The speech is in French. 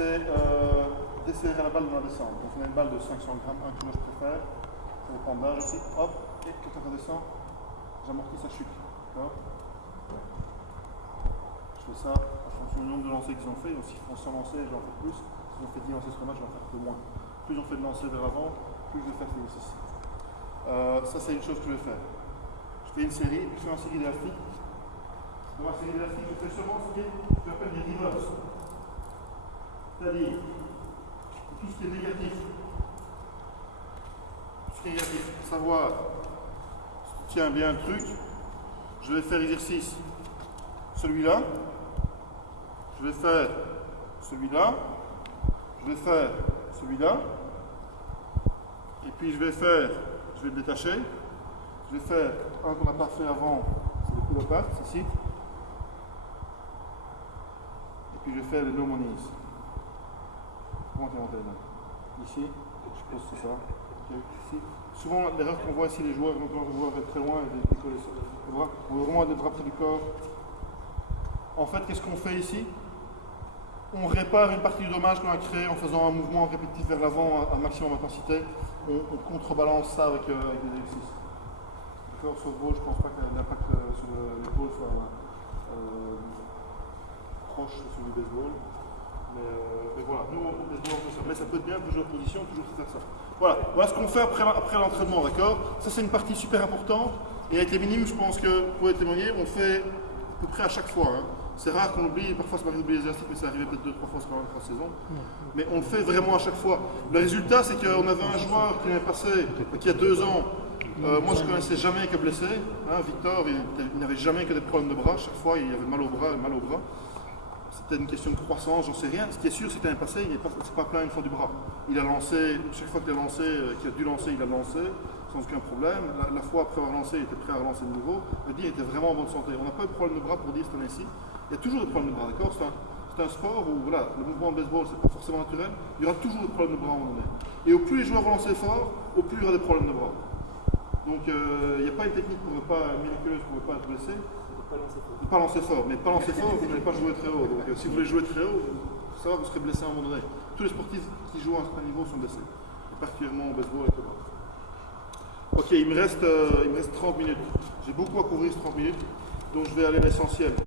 c'est desserrer la balle dans la descente. Donc on a une balle de 500 grammes, 1 kg je préfère. Ça dépend de l'âge aussi. Hop, et quand on redescend, j'amortis sa chute. D'accord. Je fais ça en fonction du nombre de lancers qu'ils ont fait. Donc s'ils font 100 lancers, je vais en faire plus. S'ils ont fait 10 lancers sur le match, je vais en faire un peu moins. Plus on fait de lancers vers l'avant, plus je vais faire de l'exercice. Ça c'est une chose que je vais faire. Je fais une série, je fais une série d'élastiques. Dans ma série d'élastiques, je fais seulement ce que j'appelle des reverse. C'est-à-dire tout ce qui est négatif. Tout ce qui est négatif, à savoir, si tu tiens bien le truc, je vais faire exercice celui-là, je vais faire celui-là, je vais faire celui-là, et puis je vais le détacher, je vais faire un qu'on n'a pas fait avant, c'est le pull apart, ici, et puis je vais faire les no monies. Comment tu montes là? Ici, je pense que c'est ça. Ici. Souvent, l'erreur qu'on voit ici, les joueurs, quand on voit très loin, on veut vraiment être bras près du corps. En fait, qu'est-ce qu'on fait ici? On répare une partie du dommage qu'on a créé en faisant un mouvement répétitif vers l'avant à maximum intensité. On contrebalance ça avec des exercices. D'accord. Sur le ball, je ne pense pas que l'impact sur l'épaule soit proche de celui du baseball. Mais voilà, nous au baseball on fait ça. Mais ça peut être bien de jouer en position, toujours faire ça. Voilà ce qu'on fait après l'entraînement, d'accord? Ça c'est une partie super importante. Et avec les minimes, je pense que vous pouvez témoigner, on fait à peu près à chaque fois. Hein. C'est rare qu'on oublie, parfois ça m'arrive d'oublier les élastiques, mais ça arrivait peut-être 2-3 fois sur la saison. Mais on le fait vraiment à chaque fois. Le résultat, c'est qu'on avait un joueur qui avait passé, qui a 2 ans, moi je ne connaissais jamais que blessé. Hein, Victor, il n'avait jamais que des problèmes de bras. Chaque fois, il avait mal au bras. C'était une question de croissance, j'en sais rien. Ce qui est sûr, c'est que l'année passée, il ne s'est pas plaint une fois du bras. Il a lancé, chaque fois qu'il a dû lancer, il a lancé, sans aucun problème. La fois après avoir lancé, il était prêt à relancer de nouveau. Il était vraiment en bonne santé. On n'a pas eu de problème de bras pour dire cette année-ci. Il y a toujours des problèmes de bras, d'accord? C'est un sport où voilà, le mouvement de baseball, c'est pas forcément naturel. Il y aura toujours des problèmes de bras à un moment donné. Et au plus les joueurs vont lancer fort, au plus il y aura des problèmes de bras. Donc il n'y a pas une technique miraculeuse pour ne pas être blessé. Ne pas lancer fort, mais pas lancer fort, vous n'allez pas jouer très haut. Donc si vous voulez jouer très haut, ça va, vous serez blessé à un moment donné. Tous les sportifs qui jouent à un certain niveau sont blessés, particulièrement au baseball et au bras. Ok, il me reste 30 minutes. J'ai beaucoup à couvrir ces 30 minutes, donc je vais aller à l'essentiel.